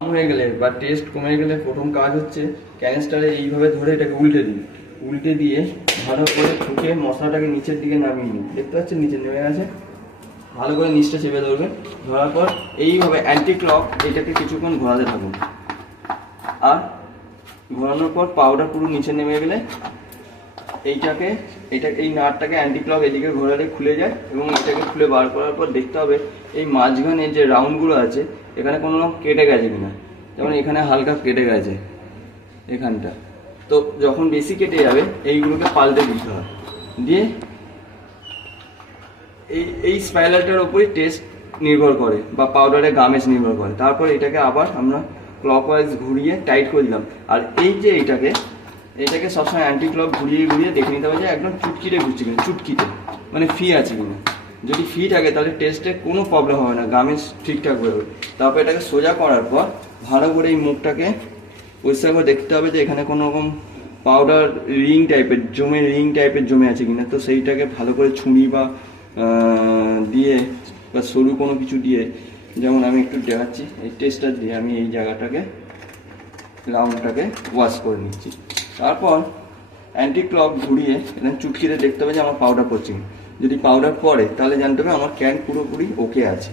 হয়ে গেলে বা টেস্ট কমে গেলে প্রথম কাজ হচ্ছে ক্যানিস্টারে এইভাবে ধরে এটাকে উল্টে দিন, উল্টে দিয়ে ভালো করে ঠুকে মশলাটাকে নিচের দিকে নামিয়ে নিন। দেখতে পাচ্ছেন নিচে নেমে গেছে, ভালো করে নিচটা চেপে ধরবেন। ধরার পর এইভাবে অ্যান্টি ক্লক এটাকে কিছুক্ষণ ঘোরাতে থাকুন। আর ঘোরানোর পর পাউডার পুরো নিচে নেমে গেলে এই নাটটাকে অ্যান্টি ক্লক এদিকে ঘোরালে খুলে যায় এবং এটাকে খুলে বার করার পর দেখতে হবে এই মাঝখানে যে রাউন্ডগুলো আছে এখানে কোনো কেটে গেছে কিনা। যেমন এখানে হালকা কেটে গেছে এখানটা, তো যখন বেশি কেটে যাবে এইগুলোকে পাল্টে দিতে হয়। দিয়ে এই স্পাইরালটার উপরই টেস্ট নির্ভর করে বা পাউডারের গামেজ নির্ভর করে। তারপর এটাকে আবার আমরা ক্লকওয়াইজ ঘুরিয়ে টাইট করে দিলাম। আর এই যে এটাকে সবসময় অ্যান্টি ক্লক ঘুরিয়ে ঘুরিয়ে দেখে নিতে হবে যে একদম চুটকিতে ঘুরছে কিনা, চুটকিতে মানে ফি আছে কিনা। যদি ফি থাকে তাহলে টেস্টে কোনো প্রবলেম হবে না, গামেজ ঠিকঠাক বেরোবে। তারপর এটাকে সোজা করার পর ভালো করে এই মুখটাকে পরিষ্কার করে দেখতে হবে যে এখানে কোনো রকম পাউডার রিং টাইপের জমে আছে কিনা। তো সেইটাকে ভালো করে ছুরি বা দিয়ে বা সরু কোনো কিছু দিয়ে, যেমন আমি একটু দেখাচ্ছি, এই টেস্টার দিয়ে আমি এই জায়গাটাকে রাউন্ডটাকে ওয়াশ করে নিচ্ছি। তারপর অ্যান্টি ক্লক ঘুরিয়ে এখানে চুটকিতে দেখতে হবে যে আমার পাউডার পড়ছে। যদি পাউডার পড়ে তাহলে জানতে হবে আমার ক্যান পুরোপুরি ওকে আছে।